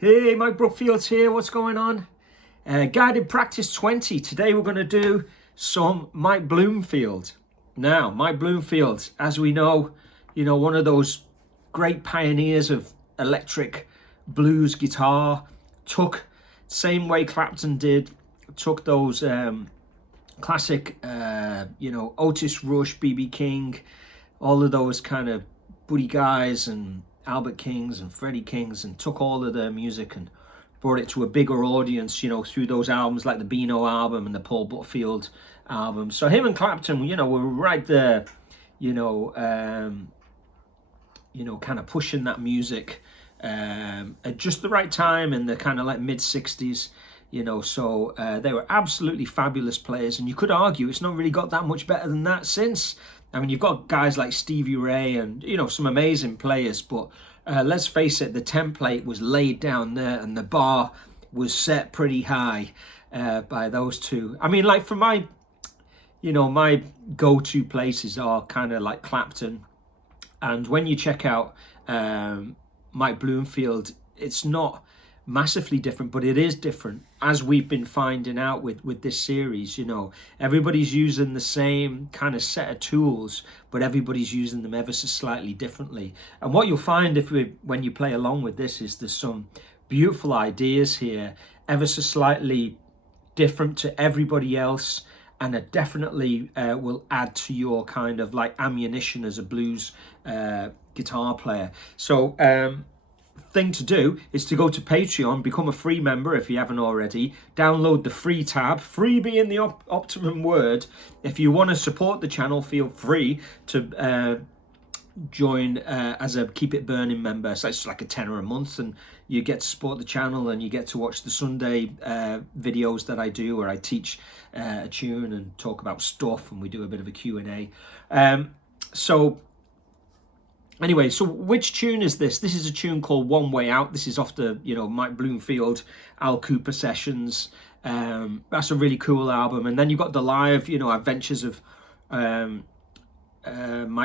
Hey, Mike Brookfield's here. What's going on? Guided practice 20. Today we're going to do some Mike Bloomfield. Now, Mike Bloomfield, as we know, one of those great pioneers of electric blues guitar, took, same way Clapton did, took those classic, Otis Rush, B.B. King, all of those kind of Buddy Guys and Albert Kings and Freddie Kings, and took all of their music and brought it to a bigger audience, through those albums like the Beano album and the Paul Butterfield album. So him and Clapton, were right there, kind of pushing that music at just the right time in the kind of like mid-60s, so they were absolutely fabulous players, and you could argue it's not really got that much better than that since. I mean, you've got guys like Stevie Ray and, some amazing players, but let's face it, the template was laid down there and the bar was set pretty high by those two. I mean, like for my, my go-to places are kind of like Clapton. And when you check out Mike Bloomfield, it's not massively different, but it is different, as we've been finding out with this series. Everybody's using the same kind of set of tools, but everybody's using them ever so slightly differently. And what you'll find when you play along with this is there's some beautiful ideas here, ever so slightly different to everybody else, and it definitely will add to your kind of like ammunition as a blues guitar player. So thing to do is to go to Patreon, become a free member if you haven't already, download the free tab, free being the optimum word. If you want to support the channel, feel free to join as a Keep It Burning member. So it's like a tenner a month, and you get to support the channel, and you get to watch the Sunday videos that I do where I teach a tune and talk about stuff, and we do a bit of a Q&A. Anyway, so which tune is this? This is a tune called One Way Out. This is off the, Mike Bloomfield, Al Cooper sessions. That's a really cool album. And then you've got the live, adventures of Mike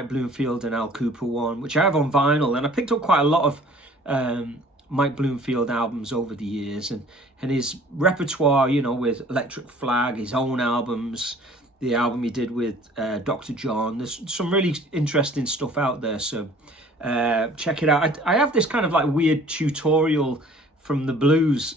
Bloomfield and Al Cooper one, which I have on vinyl. And I picked up quite a lot of Mike Bloomfield albums over the years. And his repertoire, with Electric Flag, his own albums, the album he did with Dr. John. There's some really interesting stuff out there, so check it out. I have this kind of like weird tutorial from the blues,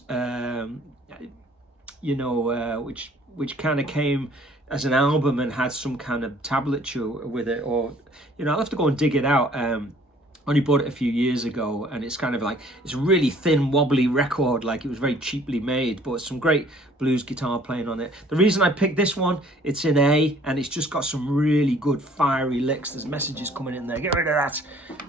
which kind of came as an album and had some kind of tablature with it, or I'll have to go and dig it out. Only bought it a few years ago, and it's kind of like, it's a really thin, wobbly record, like it was very cheaply made, but some great blues guitar playing on it. The reason I picked this one, it's in A, and it's just got some really good fiery licks. There's messages coming in there, get rid of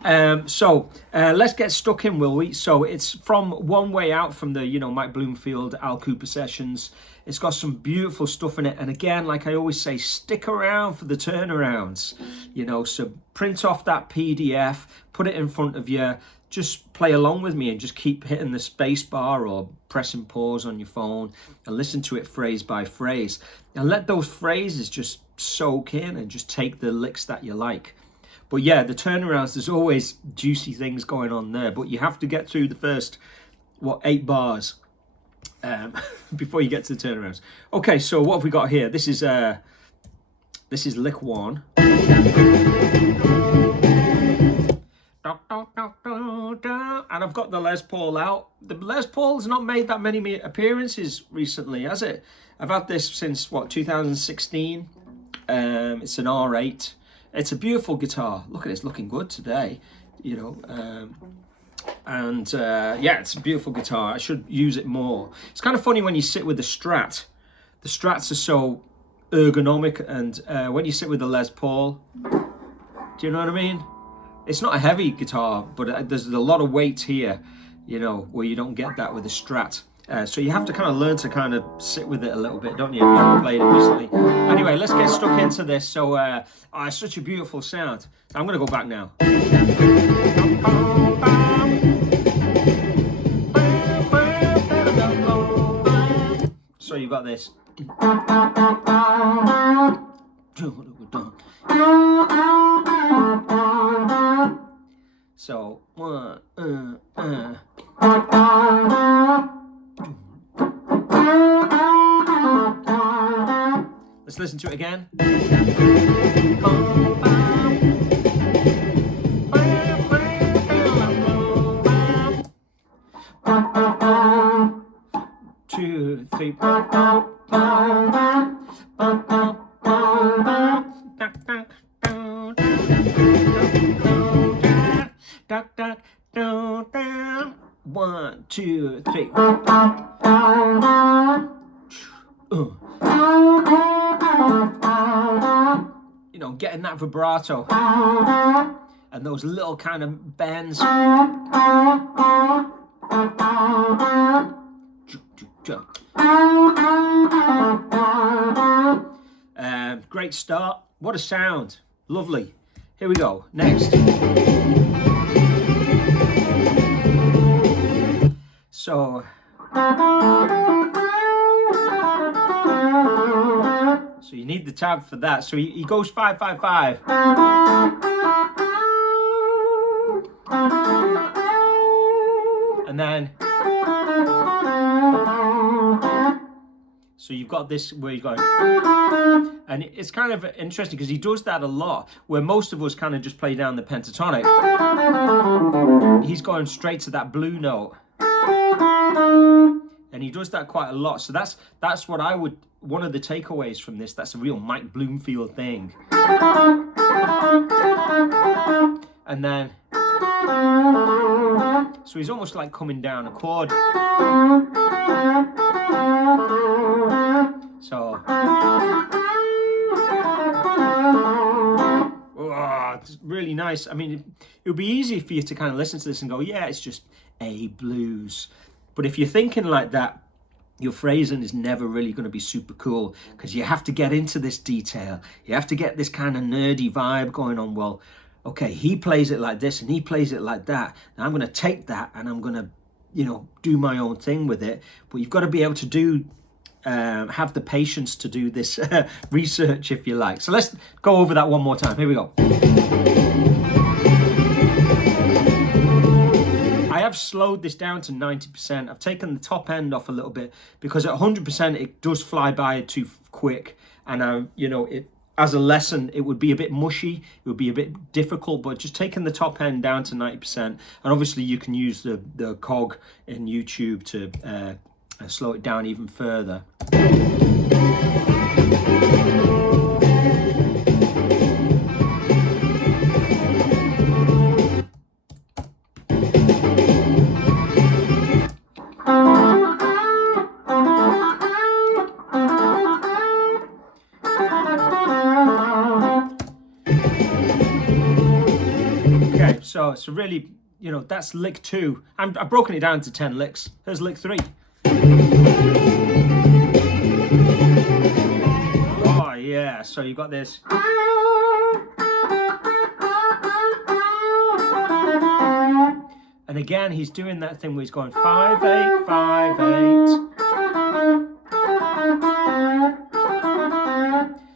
that. So let's get stuck in, will we? So it's from One Way Out, from the Mike Bloomfield, Al Cooper sessions. It's got some beautiful stuff in it, and again, like I always say, stick around for the turnarounds. So print off that PDF, put it in front of you, just play along with me and just keep hitting the space bar or pressing pause on your phone and listen to it phrase by phrase, and let those phrases just soak in and just take the licks that you like. But yeah, the turnarounds, there's always juicy things going on there, but you have to get through the first 8 bars before you get to the turnarounds. Okay, so what have we got here? This is lick 1. And I've got the Les Paul out. The Les Paul's not made that many appearances recently, has it? I've had this since 2016. It's an R8. It's a beautiful guitar. Look at it, it's looking good today, yeah, it's a beautiful guitar. I should use it more. It's kind of funny when you sit with the Strat. The Strats are so ergonomic, and when you sit with the Les Paul, do you know what I mean? It's not a heavy guitar, but there's a lot of weight here, where you don't get that with the Strat. So you have to kind of learn to kind of sit with it a little bit, don't you, if you haven't played it recently. Anyway, let's get stuck into this. So it's such a beautiful sound. I'm going to go back now. So you've got this. So 1, listen to it again. 2, 3. One, two, three. You know, getting that vibrato and those little kind of bends. Great start. What a sound. Lovely. Here we go. Next. So you need the tab for that. So he goes 5, 5, 5. And then so you've got this where you're going, and it's kind of interesting because he does that a lot, where most of us kind of just play down the pentatonic. He's going straight to that blue note, and he does that quite a lot. So that's what I would, one of the takeaways from this. That's a real Mike Bloomfield thing. And then so he's almost like coming down a chord. So it's really nice. I mean, it would be easy for you to kind of listen to this and go, yeah, it's just A blues. But if you're thinking like that, your phrasing is never really going to be super cool, because you have to get into this detail. You have to get this kind of nerdy vibe going on. Well, okay, he plays it like this and he plays it like that. Now I'm going to take that and I'm going to, you know, do my own thing with it. But you've got to be able to do, have the patience to do this research, if you like. So let's go over that one more time. Here we go. I have slowed this down to 90%. I've taken the top end off a little bit because at 100% it does fly by too quick. And you know, as a lesson, it would be a bit mushy, it would be a bit difficult, but just taking the top end down to 90%. And obviously you can use the cog in YouTube to slow it down even further. Okay, so really, you know, that's lick 2. I've broken it down to 10 licks. Here's lick 3. Oh yeah, so you got this. And again, he's doing that thing where he's going 5, 8, 5, 8.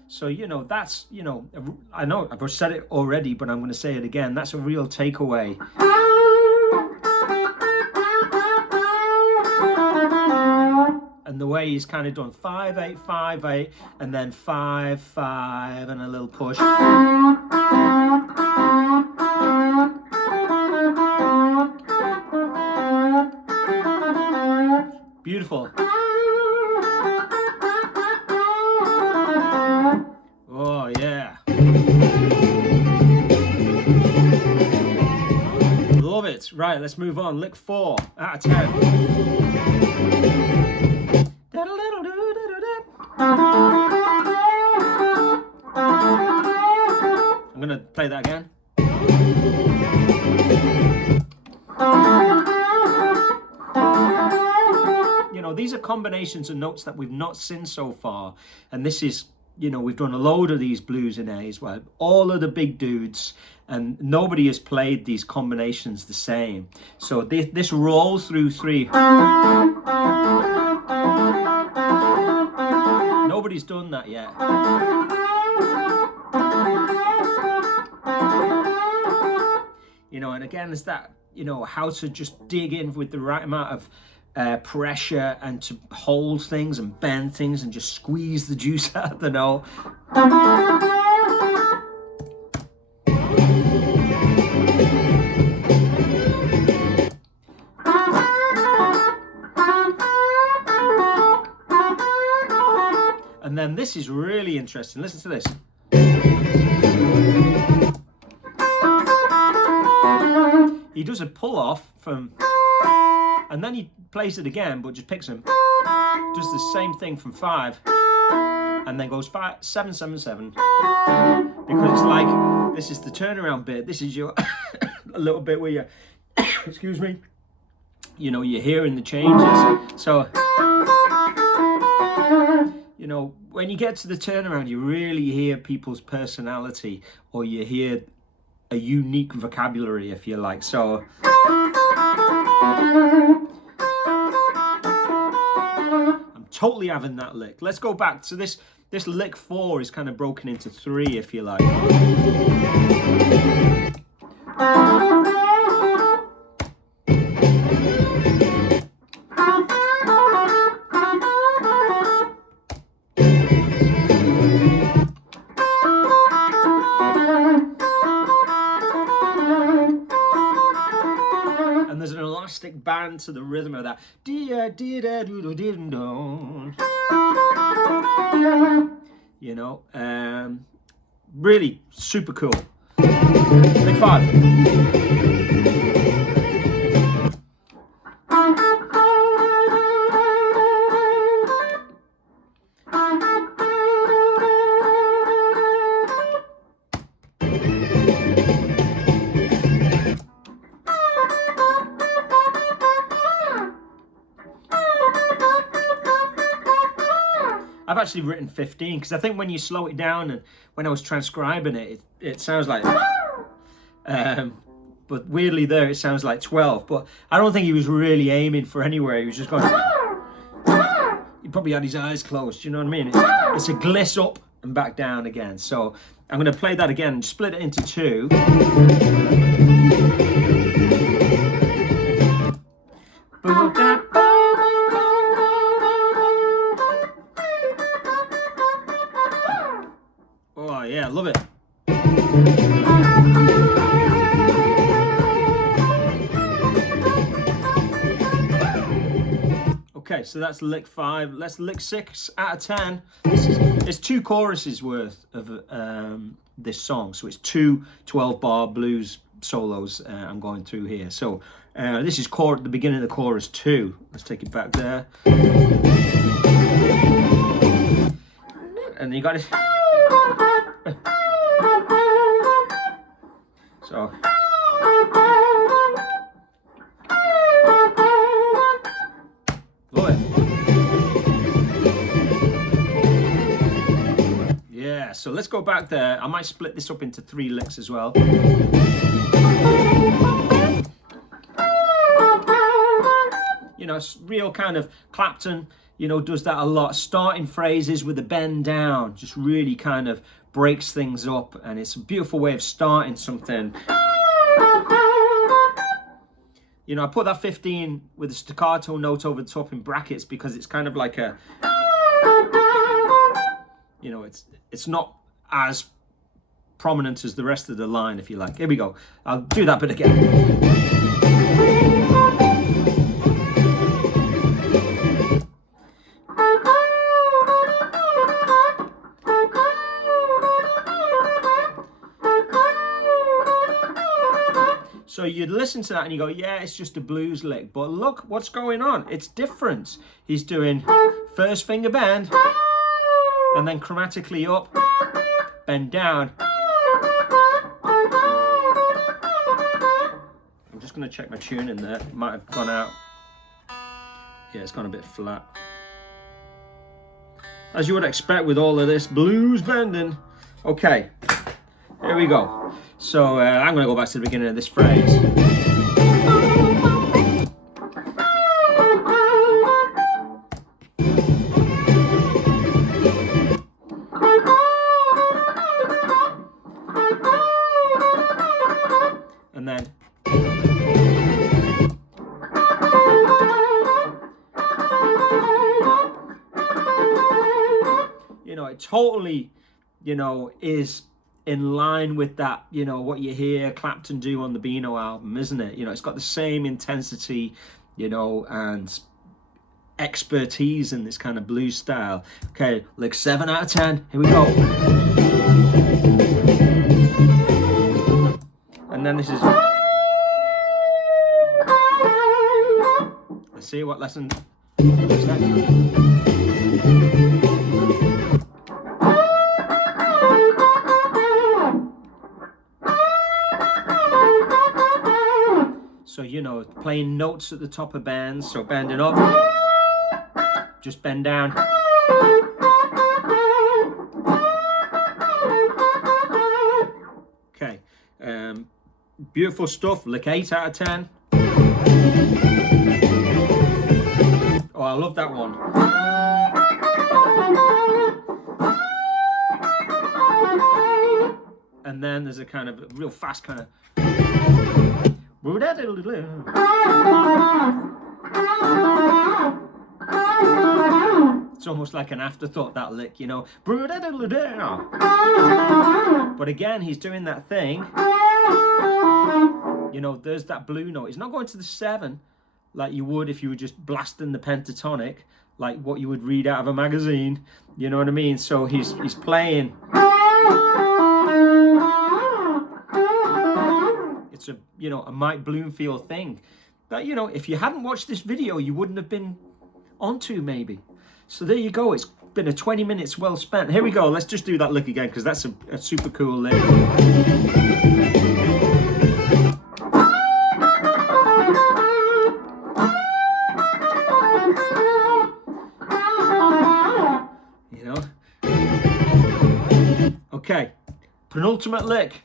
So, you know, that's, you know, I know I've said it already, but I'm going to say it again. That's a real takeaway. And the way he's kind of done 5, 8, 5, 8, and then 5, 5, and a little push. Beautiful. Oh, yeah. Love it. Right, let's move on. Lick 4 out of 10. I'm going to play that again. You know, these are combinations of notes that we've not seen so far. And this is, you know, we've done a load of these blues in A's, well, all of the big dudes, and nobody has played these combinations the same. So this rolls through 3. Nobody's done that yet. You know, and again, it's that, you know, how to just dig in with the right amount of pressure and to hold things and bend things and just squeeze the juice out of the note. And then this is really interesting. Listen to this. He does a pull off from, and then he plays it again, but just picks them. Does the same thing from 5, and then goes 5, 7, 7, 7. Because it's like, this is the turnaround bit. This is your a little bit where you, excuse me, you know, you're hearing the changes. So, you know, when you get to the turnaround, you really hear people's personality, or you hear a unique vocabulary, if you like. So, I'm totally having that lick. Let's go back. So this lick 4 is kind of broken into 3, if you like. Band to the rhythm of that. You know, really super cool. Big 5. I've actually written 15 because I think when you slow it down, and when I was transcribing it, it sounds like, but weirdly there it sounds like 12. But I don't think he was really aiming for anywhere. He was just going. He probably had his eyes closed. You know what I mean? It's a gliss up and back down again. So I'm going to play that again and split it into 2. Oh yeah, love it. Okay, so that's lick 5. Let's lick 6 out of 10. It's 2 choruses worth of this song, so it's 2 12-bar blues solos I'm going through here. So this is the beginning of the chorus 2. Let's take it back there. And you got it. So. Love it. Yeah, so let's go back there. I might split this up into 3 licks as well. You know, it's real kind of Clapton, you know, does that a lot. Starting phrases with a bend down, just really kind of breaks things up, and it's a beautiful way of starting something. You know, I put that 15 with a staccato note over the top in brackets because it's kind of like a, you know, it's not as prominent as the rest of the line, if you like. Here we go. I'll do that bit again. So you'd listen to that and you go, yeah, it's just a blues lick. But look what's going on. It's different. He's doing first finger bend, and then chromatically up, bend down. I'm just going to check my tuning there. It might have gone out. Yeah, it's gone a bit flat. As you would expect with all of this blues bending. Okay, here we go. So I'm going to go back to the beginning of this phrase. And then. it totally, you know, is in line with that, you know, what you hear Clapton do on the Beano album, isn't it? You know, it's got the same intensity, you know, and expertise in this kind of blues style. Okay, like 7 out of 10. Here we go. And then this is. Let's see what lesson. What's that? So, you know, playing notes at the top of bands. So bending up, just bend down. Okay, beautiful stuff. Like 8 out of 10. Oh, I love that one. And then there's a kind of real fast kind of. It's almost like an afterthought, that lick, you know. But again, he's doing that thing. You know, there's that blue note. He's not going to the 7 like you would if you were just blasting the pentatonic, like what you would read out of a magazine. You know what I mean? So he's playing. It's a, you know, a Mike Bloomfield thing that, you know, if you hadn't watched this video, you wouldn't have been onto maybe. So there you go. It's been a 20 minutes well spent. Here we go. Let's just do that lick again, because that's a super cool lick. You know? Okay. Penultimate lick.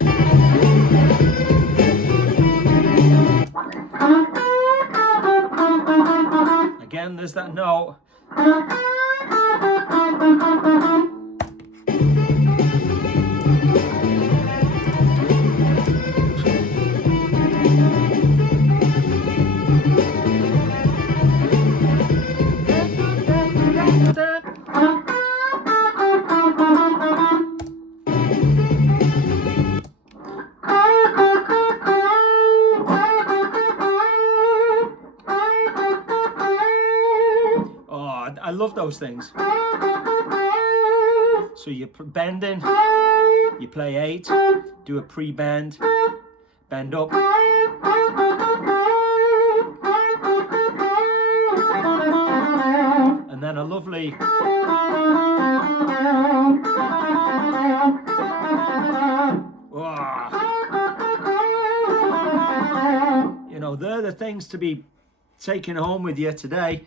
Again, there's that note. I love those things. So you're bending, you play 8, do a pre-bend, bend up. And then a lovely. You know, they're the things to be taking home with you today.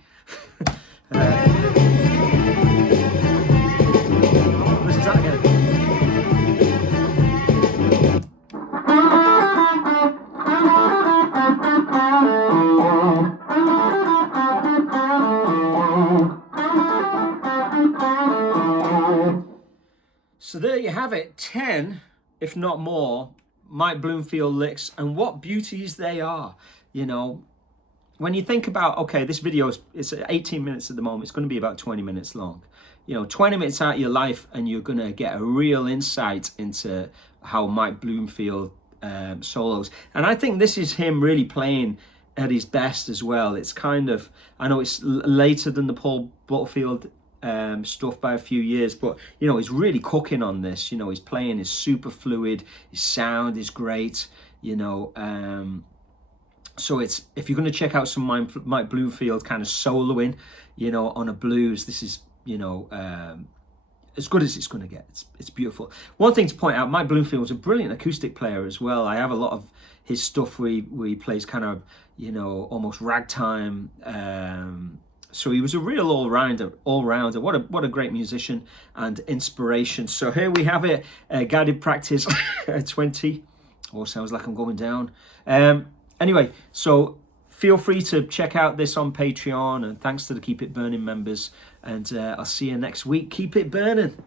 Listen to that again. So there you have it, 10, if not more, Mike Bloomfield licks, and what beauties they are, you know. When you think about, okay, this video it's 18 minutes at the moment, it's going to be about 20 minutes long. You know, 20 minutes out of your life and you're going to get a real insight into how Mike Bloomfield solos. And I think this is him really playing at his best as well. It's kind of, I know it's later than the Paul Butterfield stuff by a few years, but, you know, he's really cooking on this. You know, his playing is super fluid, his sound is great, you know. So it's, if you're going to check out some Mike Bloomfield kind of soloing, you know, on a blues, this is, you know, as good as it's going to get. It's beautiful. One thing to point out, Mike Bloomfield was a brilliant acoustic player as well. I have a lot of his stuff where he plays kind of, you know, almost ragtime. So he was a real all-rounder. What a great musician and inspiration. So here we have it, guided practice 20. Oh, sounds like I'm going down. Anyway, so feel free to check out this on Patreon, and thanks to the Keep It Burning members, and I'll see you next week. Keep it burning.